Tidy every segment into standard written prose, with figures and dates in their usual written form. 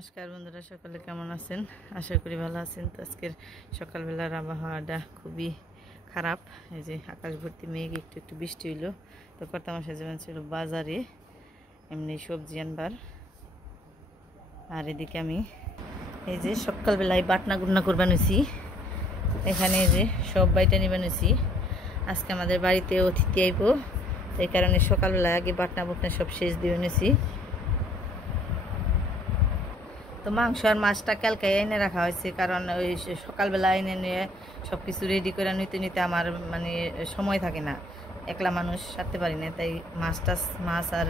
নমস্কার বন্ধুরা, সকালে কেমন আছেন? আশা করি ভালো আছেন। তো আজকের সকালবেলার আবহাওয়াটা খুবই খারাপ। এই যে আকাশ ভর্তি মেঘ, একটু একটু বৃষ্টি হইলো। তো কর্তা মশাই যেমন ছিল বাজারে এমনি সবজি আনবার, আর এদিকে আমি এই যে সকালবেলায় বাটনা গুন্না করবার নিয়েছি। এখানে এই যে সব বাইটা নিবার নিয়েছি। আজকে আমাদের বাড়িতে অতিথি আইব, এই কারণে সকালবেলায় আগে বাটনা বুটনা সব শেষ দিয়ে নিয়েছি। তো মাংস আর মাছটা কালকে এনে রাখা হয়েছে, কারণ ওই সকালবেলা এনে নিয়ে সব কিছু রেডি করে নিতে নিতে আমার মানে সময় থাকে না, একলা মানুষ সারতে পারি না। তাই মাছ আর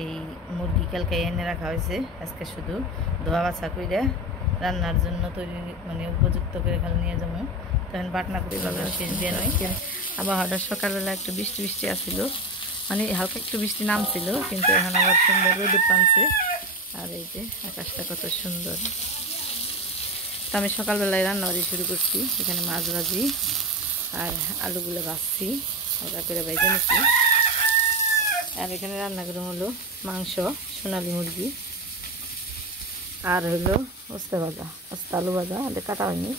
এই মুরগি কালকে এনে রাখা হয়েছে। আজকে শুধু ধোয়া বাছা করে রান্নার জন্য তৈরি মানে উপযুক্ত করে খালি নিয়ে যাবো। তখন বাটনা করে শেষ দিয়ে নয়। আবহাওয়াটা সকালবেলা একটু বৃষ্টি বৃষ্টি আসছিল, মানে হালকা একটু বৃষ্টি নামছিল, কিন্তু এখন আবার সুন্দর রোদ টানছে। আর এই যে আকাশটা কত সুন্দর। তো আমি সকালবেলায় রান্নাবাড়ি শুরু করছি। এখানে মাছ ভাজি আর আলুগুলো ভাজছি, হালকা করে ভেজে নিচ্ছি। আর এখানে রান্না করে হলো মাংস, সোনালি মুরগি, আর হলো ওস্তা ভাজা, ওস্তা আলু ভাজা। আর কাটা হয়নি,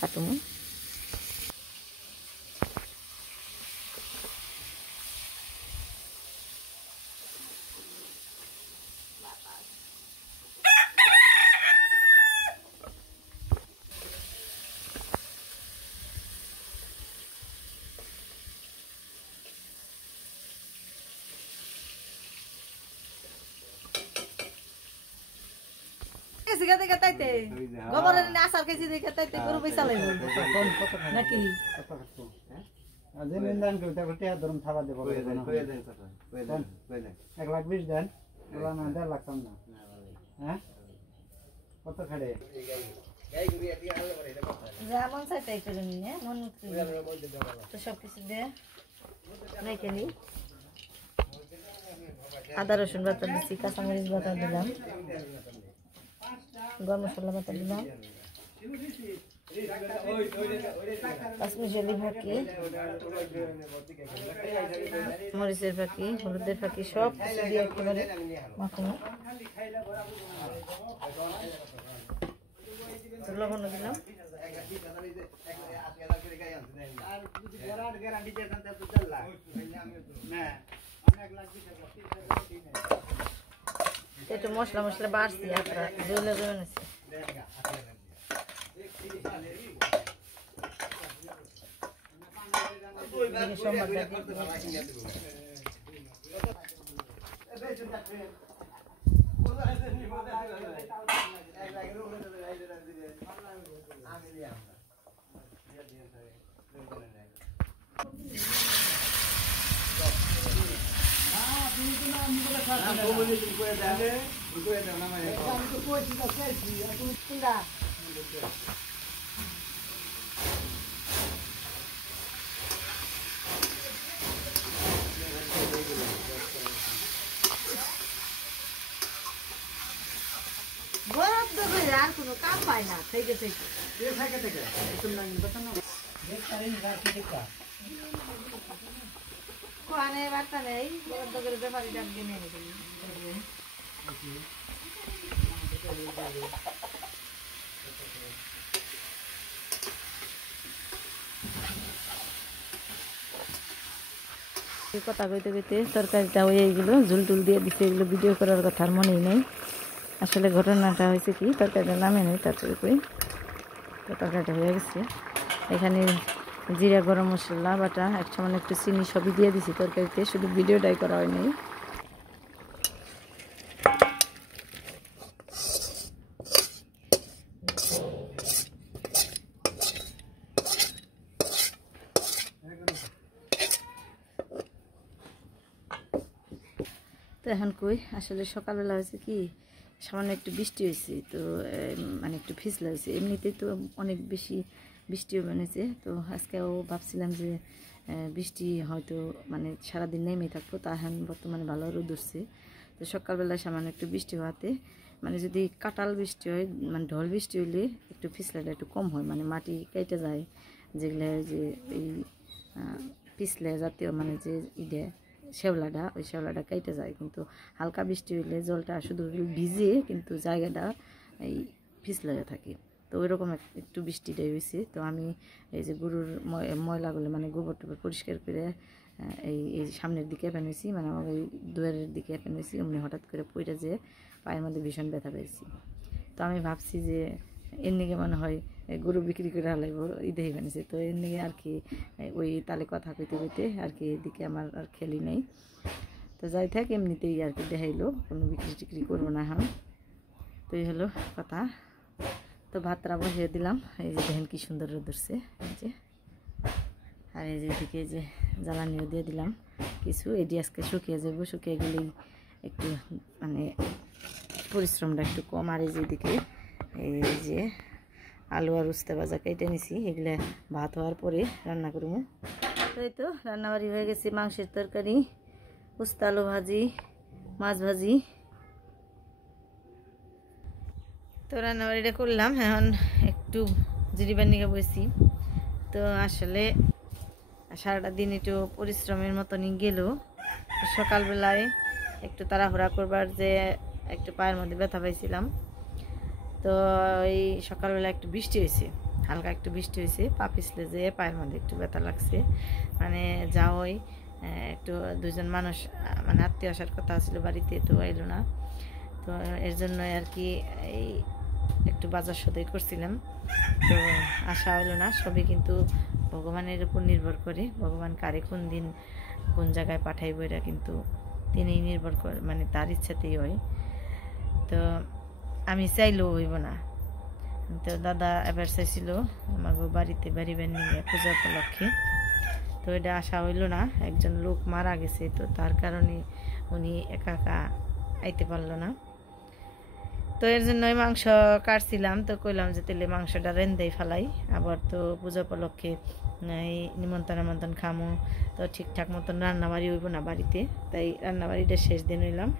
কাটুমু। আসার কেজি দেখে তাইতে গরু পয়সা লাগবে নাকি? $1,20,000 দেন, 1,50,000 লাগতাম না। হ্যাঁ, কত খাড়ে যেমন চাইতাই করে নিয়ে মন তো সবকিছু দিয়ে রেখে নিই। আদা রসুন বাটা দিচ্ছি, কাঁচামরিচ বাটা দিলাম, গরম মশলা বাটা দিলাম, কাশ্মীরি ফাঁকি, মরিচের ফাঁকি, হলুদের ফাঁকি, সব কিছু দিয়ে একেবারে মাখানো। লবণ দিলাম। একটু মশলা মশলা বাড়ছি, আপনারা জলে রয়েছে। আর কোনো কাম পায় না, থেকে কোয়ানে বার্তা নেই, বরাদ্দ করে ব্যাপারী ডাক দিয়ে নিয়ে গেল। কথা কইতে কইতে তরকারিটা হয়ে গেলো, ঝুল টুল দিয়ে দিচ্ছে। এগুলো ভিডিও করার কথা আর মনেই নেই। আসলে ঘটনাটা হয়েছে কি, তরকারিটা নামে নেই, তারপরে কই তরকারিটা হয়ে গেছে। এখানে জিরা, গরম মশলা বাটা, এক সামান্য একটু চিনি সবই দিয়ে দিছি তরকারিতে, শুধু ভিডিওটাই করা হয়নি। তো এখন কই আসলে সকালবেলা হয়েছে কি, সামান্য একটু বৃষ্টি হয়েছে, তো মানে একটু ভিজলা হয়েছে। এমনিতেই তো অনেক বেশি বৃষ্টিও বানিয়েছে। তো আজকেও ভাবছিলাম যে বৃষ্টি হয়তো মানে সারাদিন নেমে থাকবো, তা এখন বর্তমানে ভালো রোদ উঠছে। তো সকালবেলায় সামান্য একটু বৃষ্টি হওয়াতে, মানে যদি কাটাল বৃষ্টি হয়, মানে ঢল বৃষ্টি হইলে একটু পিছলাটা একটু কম হয়, মানে মাটি কেটে যায়, যেগুলো যে এই পিছলে জাতীয় মানে যে ইডে শেওলাটা, ওই শেওলাটা কেটে যায়। কিন্তু হালকা বৃষ্টি হইলে জলটা শুধু ভিজে, কিন্তু জায়গাটা এই পিছলে থাকে। তো ওইরকম একটু বৃষ্টিটাই হয়েছে। তো আমি এই যে গরুর ময়লাগুলো মানে গোবর টোবর পরিষ্কার করে এই সামনের দিকে পেনেছি, মানে আমার ওই দুয়ারের দিকে পেনেছি। অমনি হঠাৎ করে পইটা যে পায়ের মধ্যে ভীষণ ব্যথা পেয়েছি। তো আমি ভাবছি যে এর নিকে মনে হয় গরু বিক্রি করে হালাইব ঈদেই বানিয়েছে। তো এর নিকে আর কি ওই তালে কথা কইতে কইতে আর কি এদিকে আমার আর খেলি নেই। তো যাই থাক, এমনিতেই আর কি দেখাইলো, কোনো বিক্রি টিক্রি করবো না এখন। তো এই হলো কথা। তো ভাতটা বসিয়ে দিলাম। এই যে দেখেন কি সুন্দর রোদ উঠছে, এই যে। আর এই যে এদিকে যে জ্বালানিও দিয়ে দিলাম কিছু, এটি আজকে শুকিয়ে যাবো। শুকিয়ে গেলেই একটু মানে পরিশ্রমটা একটু কম। আর এই যে এদিকে এই যে আলু আর উস্তে ভাজা কেটে নিছি, এগুলো ভাত হওয়ার পরে রান্না করবো। তো এই তো রান্নাবাড়ি হয়ে গেছে, মাংসের তরকারি, উস্তা আলু ভাজি, মাছ ভাজি। তো রান্নাবাড়িটা করলাম, এখন একটু জিরিবার নিয়ে বসি। তো আসলে সারাটা দিন একটু পরিশ্রমের মতনই গেল। সকালবেলায় একটু তাড়াহুড়া করবার যে একটু পায়ের মধ্যে ব্যথা পাইছিলাম। তো এই সকালবেলা একটু বৃষ্টি হয়েছে, হালকা একটু বৃষ্টি হয়েছে, পা পিছলে যে পায়ের মধ্যে একটু ব্যথা লাগছে। মানে যাওয়াই একটু দুজন মানুষ মানে আত্মীয় আসার কথা ছিল বাড়িতে, তো এলো না। তো এর জন্য আর কি এই একটু বাজার সদাই করছিলাম। তো আসা হলো না। সবই কিন্তু ভগবানের উপর নির্ভর করে, ভগবান কারে কোন দিন কোন জায়গায় পাঠাইব এটা কিন্তু তিনি নির্ভর করে, মানে তার ইচ্ছাতেই হয়। তো আমি চাইলেও হইব না। তো দাদা এবার চাইছিল আমাকে বাড়িতে বেড়িবেন নিয়ে পূজা উপলক্ষে। তো এটা আসা হইল না, একজন লোক মারা গেছে। তো তার কারণে উনি একা একা আইতে পারলো না। তো এর জন্যই মাংস কাটছিলাম। তো কইলাম যে তেলে মাংসটা রেন্দেই ফেলাই, আবার তো পূজা উপলক্ষে এই নিমন্ত্রণ খামো। তো ঠিকঠাক মতন রান্নাবাড়ি হইব না বাড়িতে, তাই রান্নাবাড়িটা শেষ দিন হইলাম।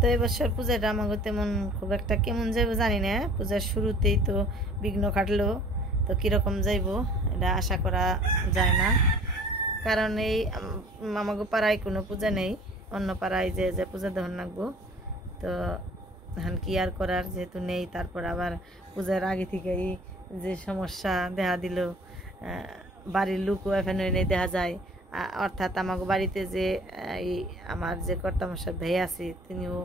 তো এবছর পূজাটা আমাকে তেমন খুব একটা কেমন যাইব জানি না। পূজার শুরুতেই তো বিঘ্ন কাটলো, তো কীরকম যাইব এটা আশা করা যায় না। কারণ এই আমাকে পাড়ায় কোনো পূজা নেই, অন্য পাড়ায় যে যে পূজা দেওয়ার লাগবো। তো এখন কি আর করার, যেহেতু নেই। তারপর আবার পূজার আগে থেকেই যে সমস্যা দেখা দিল, বাড়ির লোকও এখানে নেই দেখা যায়। অর্থাৎ আমাকে বাড়িতে যে এই আমার যে কর্তামশাই ভাই আছে, তিনিও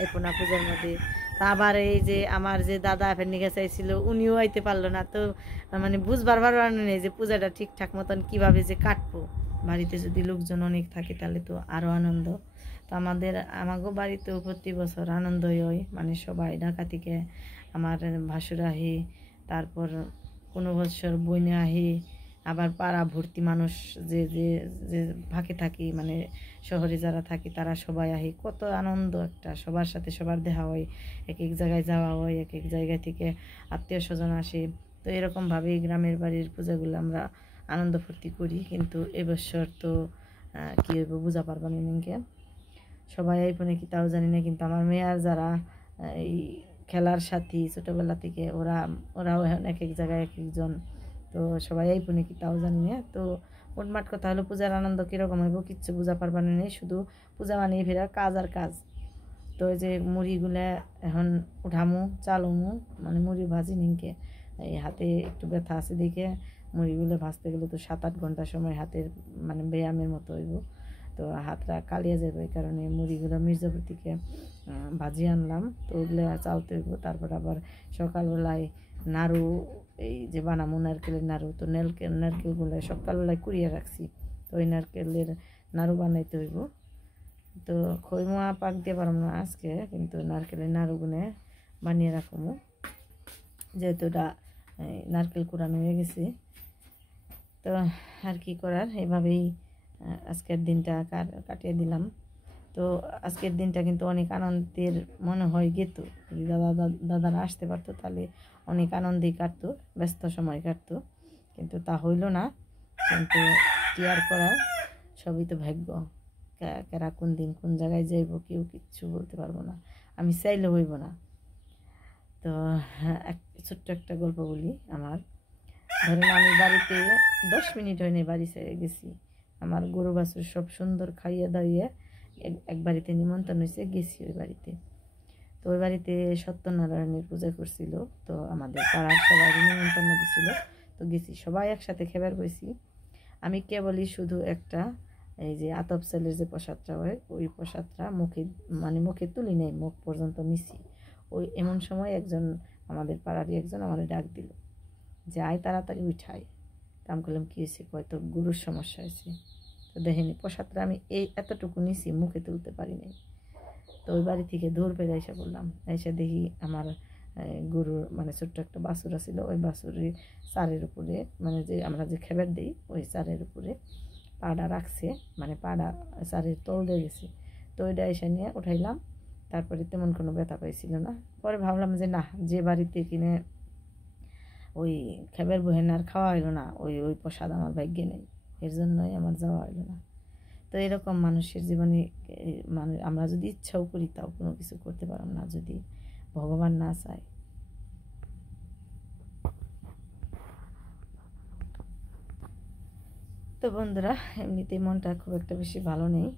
এই পোনা পূজার মধ্যে। তা আবার এই যে আমার যে দাদা এখানে নিয়ে চাইছিল, উনিও আইতে পারলো না। তো মানে বুঝবার নেই যে পূজাটা ঠিকঠাক মতন কীভাবে যে কাটবো। বাড়িতে যদি লোকজন অনেক থাকে তাহলে তো আরও আনন্দ। তো আমাকেও বাড়িতেও প্রতি বছর আনন্দই হয়, মানে সবাই ঢাকা থেকে আমার ভাসুর আহে, তারপর কোনো বছর বইনে আহে, আবার পাড়া ভর্তি মানুষ যে যে যে ফাঁকে থাকি, মানে শহরে যারা থাকি তারা সবাই আহে। কত আনন্দ একটা, সবার সাথে সবার দেখা হয়, এক এক জায়গায় যাওয়া হয়, এক এক জায়গা থেকে আত্মীয় স্বজন আসে। তো এরকমভাবেই গ্রামের বাড়ির পূজাগুলো আমরা আনন্দ ফুর্তি করি। কিন্তু এবছর তো কী হইব বুঝা পারবা না নিকে, সবাই আইব নাকি তাও জানি না। কিন্তু আমার মেয়ে আর যারা এই খেলার সাথী ছোটোবেলা থেকে, ওরাও এখন এক এক জায়গায় এক একজন। তো সবাই আইব নাকি তাও জানি না। তো মোটমাট কথা হলো পূজার আনন্দ কীরকম হইব কিচ্ছু বুঝা পারবা না, শুধু পূজা মানিয়ে ফেরা কাজ আর কাজ। তো ওই যে মুড়িগুলা এখন উঠামু চালমু, মানে মুড়ি ভাজি নিকে, এই হাতে একটু ব্যথা আছে দেখে মুড়িগুলো ভাজতে গেলে তো 7-8 ঘন্টা সময় হাতের মানে ব্যায়ামের মতো হইব। তো হাতটা কালিয়ে যাবে, এই কারণে মুড়িগুলো মির্জাপুর থেকে ভাজিয়ে আনলাম। তো ওগুলো চালতে হইব। তারপর আবার সকালবেলায় নাড়ু, এই যে বানামো নারকেলের নাড়ু, তো নারকেলগুলো সকালবেলায় কুড়িয়ে রাখছি। তো ওই নারকেলের নাড়ু বানাইতে হইব। তো খইমা পাক দিয়ে পারম না আজকে, কিন্তু নারকেলের নাড়ুগুলো বানিয়ে রাখবো, যেহেতু ওটা নারকেল কুড়ানো হয়ে গেছে। তো আর কি করার, এইভাবেই আজকের দিনটা কাটিয়ে দিলাম। তো আজকের দিনটা কিন্তু অনেক আনন্দের মনে হয় গেত। যদি দাদারা আসতে পারতো তাহলে অনেক আনন্দেই কাটতো, ব্যস্ত সময় কাটতো। কিন্তু তা হইল না। কিন্তু কি আর করার, সবই তো ভাগ্য। কেরা কোন দিন কোন জায়গায় যাইব কেউ কিচ্ছু বলতে পারবো না, আমি চাইলে হইব না। তো ছোট্ট একটা গল্প বলি আমার। ধরেন আমি বাড়িতে 10 মিনিট হয়নি বাড়ি ছেড়ে গেছি, আমার গরু বাছুর সব সুন্দর খাইয়ে দাইয়ে এক বাড়িতে নিমন্ত্রণ হয়েছে, গেছি ওই বাড়িতে। তো ওই বাড়িতে সত্যনারায়ণের পূজা করছিল, তো আমাদের পাড়ার সবাই নিমন্ত্রণ দিছিল। তো গেছি, সবাই একসাথে খেবার বইছি। আমি কেবলই শুধু একটা এই যে আতপ চালের যে প্রসাদটা হয় ওই প্রসাদটা মুখে তুলি নেই, মুখ পর্যন্ত নিছি। ওই এমন সময় একজন আমাদের পাড়ারই একজন আমাদের ডাক দিল যে আয় তাড়াতাড়ি উঠাই। তা আমি বললাম কী হয়েছে? কয় তোর গুরুর সমস্যা হয়েছে। তো দেখেনি প্রসাদটা আমি এতটুকু নিছি, মুখে তুলতে পারি নাই। তো ওই বাড়ি থেকে দৌড় পেরে এসে বললাম, এসে দেখি আমার গরুর ছোট্ট একটা বাছুর ছিল, ওই বাছুরের চারের উপরে যে আমরা যে খেবার দিই ওই চারের উপরে পাড়া রাখছে, পাড়া চারের তল দিয়ে গেছে। তো ওইটা এসে নিয়ে উঠাইলাম। তারপরে তেমন কোনো ব্যথা পাইছিল না। পরে ভাবলাম যে না, যে বাড়িতে কিনে ওই খেবার বহেন আর খাওয়া হইলো না, ওই প্রসাদ আমার ভাগ্যে নেই, এর জন্যই আমার যাওয়া হইলো না। তো এরকম মানুষের জীবনে আমরা যদি ইচ্ছাও করি তাও কোনো কিছু করতে পারলাম না, যদি ভগবান না চায়। তো বন্ধুরা, এমনিতেই মনটা খুব একটা বেশি ভালো নেই,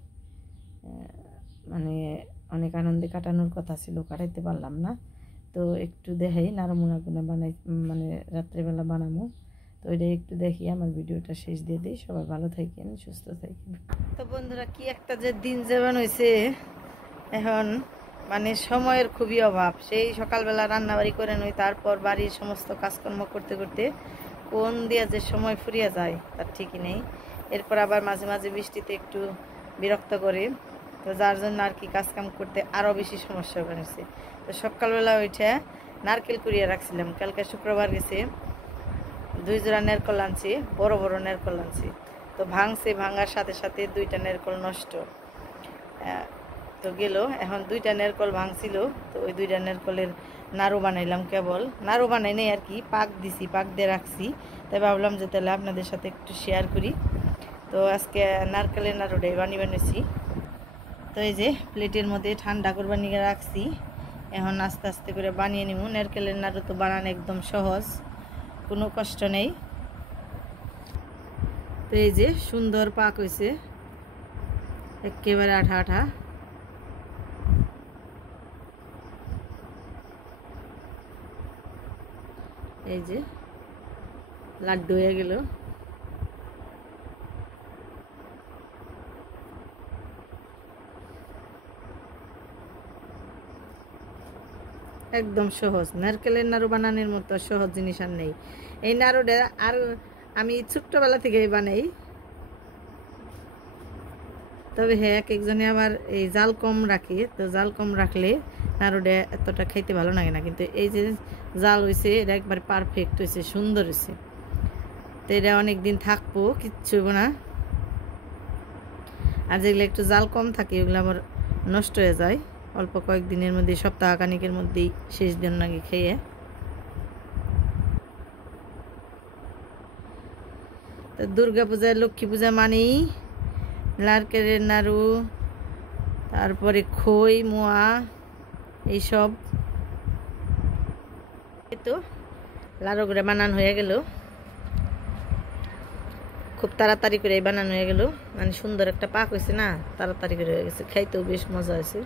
অনেক আনন্দে কাটানোর কথা ছিল, কাটাইতে পারলাম না। তো একটু দেখাই নাড়ামোড়াগুলো বানাই, রাত্রেবেলা বানাবো। তো এটা একটু দেখি, আমার ভিডিওটা শেষ দিয়ে দিই। সবাই ভালো থাকেন, সুস্থ থাকেন। তো বন্ধুরা, কি একটা যে দিন যেমন হয়েছে এখন, সময়ের খুবই অভাব। সেই সকালবেলা রান্নাবাড়ি করে নই, তারপর বাড়ির সমস্ত কাজকর্ম করতে করতে কোন দিয়া যে সময় ফুরিয়ে যায় তার ঠিকই নেই। এরপর আবার মাঝে মাঝে বৃষ্টিতে একটু বিরক্ত করে, তো যার জন্য আর কি কাজকাম করতে আরও বেশি সমস্যা হয়েছে। তো সকালবেলা ওইটা নারকেল কুড়িয়ে রাখছিলাম, কালকে শুক্রবার গেছে, 2 জোড়া নারকেল আনছি, বড় বড় নারকেল আনছি। তো ভাঙার সাথে সাথে 2টা নারকেল নষ্ট তো গেল। এখন 2টা নারকেল ভাঙছিল, তো ওই 2টা নারকেলের নাড়ু বানাইলাম। কেবল নাড়ু বানাই নাই আর কি, পাক দিছি, পাক দিয়ে রাখছি। তাই ভাবলাম যে তাহলে আপনাদের সাথে একটু শেয়ার করি। তো আজকে নারকেলের নাড়ুটাই বানিয়েছি। তো এই যে প্লেটের মধ্যে ঠান্ডা করবার নিয়ে রাখছি, এখন আস্তে আস্তে করে বানিয়ে নিব। নারকেলের নাড়ু তো বানানো একদম সহজ, কোনো কষ্ট নেই। তো এই যে সুন্দর পাক হয়েছে, একেবারে আঠা আঠা। এই যে লাড্ডু হয়ে গেল। একদম সহজ, নারকেলের নাড়ু বানানোর মতো সহজ জিনিস আর নেই। এই নাড়ুটা আর আমি ছোট্টবেলা থেকেই বানাই। তবে হ্যাঁ, এক একজনে আবার এই জাল কম রাখে, তো জাল কম রাখলে নাড়ুটা এতটা খাইতে ভালো লাগে না। কিন্তু এই যে জাল হয়েছে, এটা একবার পারফেক্ট হয়েছে, সুন্দর হয়েছে। তো এটা অনেক দিন থাকবো, কিচ্ছু হইব না। আর যেগুলো একটু জাল কম থাকে ওগুলো আমার নষ্ট হয়ে যায় অল্প কয়েকদিনের মধ্যে, সপ্তাহ খানিকের মধ্যেই শেষ দিন নাকি খেয়ে। তো দুর্গা পূজা, লক্ষ্মী পূজা মানেই নারকেলের নাড়ু, তারপরে খই মোয়া এইসব। তো লাড়ু করে বানানো হয়ে গেল, খুব তাড়াতাড়ি করে বানানো হয়ে গেল। সুন্দর একটা পাক হয়েছে না, তাড়াতাড়ি করে হয়ে গেছে, খাইতেও বেশ মজা হয়েছে।